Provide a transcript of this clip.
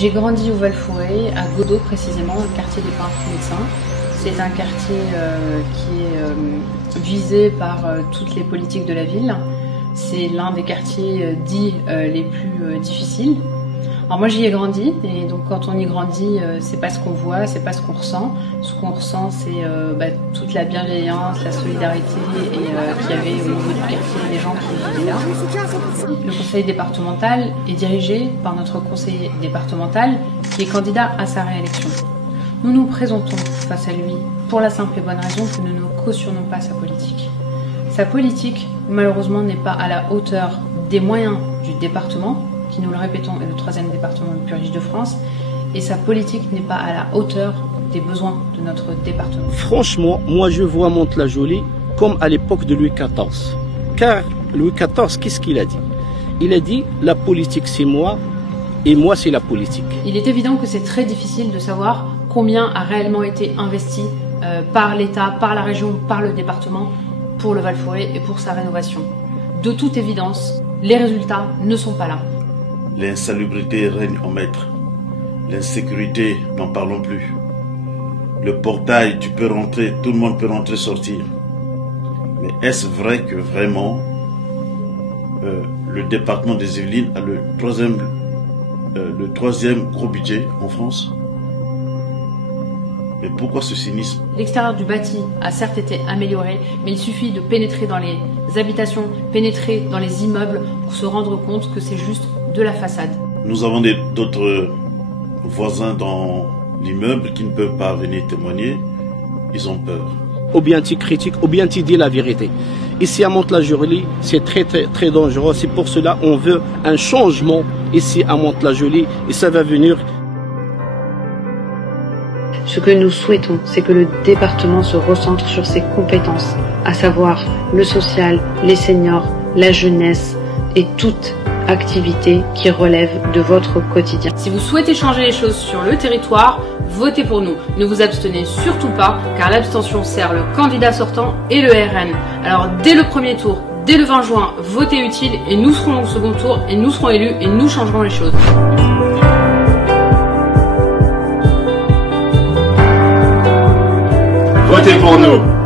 J'ai grandi au Val-Fouré, à Godeau précisément, le quartier des peintres médecins. C'est un quartier qui est visé par toutes les politiques de la ville. C'est l'un des quartiers dits les plus difficiles. Alors moi j'y ai grandi, et donc quand on y grandit, c'est pas ce qu'on voit, c'est pas ce qu'on ressent. Ce qu'on ressent, c'est toute la bienveillance, la solidarité qu'il y avait au niveau du quartier, des gens qui vivaient là. Le conseil départemental est dirigé par notre conseiller départemental qui est candidat à sa réélection. Nous nous présentons face à lui pour la simple et bonne raison que nous ne cautionnons pas sa politique. Sa politique, malheureusement, n'est pas à la hauteur des moyens du département, qui, nous le répétons, est le 3e département le plus riche de France, et sa politique n'est pas à la hauteur des besoins de notre département. Franchement, moi je vois Mantes-la-Jolie comme à l'époque de Louis XIV. Car Louis XIV, qu'est-ce qu'il a dit? Il a dit « la politique c'est moi, et moi c'est la politique ». Il est évident que c'est très difficile de savoir combien a réellement été investi par l'État, par la région, par le département, pour le Val-Fouré et pour sa rénovation. De toute évidence, les résultats ne sont pas là. L'insalubrité règne en maître. L'insécurité, n'en parlons plus. Le portail, tu peux rentrer, tout le monde peut rentrer, sortir. Mais est-ce vrai que vraiment le département des Yvelines a le troisième gros budget en France? Mais pourquoi ce cynisme? L'extérieur du bâti a certes été amélioré, mais il suffit de pénétrer dans les habitations, pénétrer dans les immeubles pour se rendre compte que c'est juste de la façade. Nous avons d'autres voisins dans l'immeuble qui ne peuvent pas venir témoigner. Ils ont peur. Ou bien tu critiques, ou bien tu dis la vérité. Ici à Mantes-la-Jolie, c'est très dangereux. C'est pour cela qu'on veut un changement ici à Mantes-la-Jolie et ça va venir. Ce que nous souhaitons, c'est que le département se recentre sur ses compétences, à savoir le social, les seniors, la jeunesse et toute activité qui relève de votre quotidien. Si vous souhaitez changer les choses sur le territoire, votez pour nous. Ne vous abstenez surtout pas, car l'abstention sert le candidat sortant et le RN. Alors dès le premier tour, dès le 20 juin, votez utile et nous serons au second tour et nous serons élus et nous changerons les choses. Votez pour nous!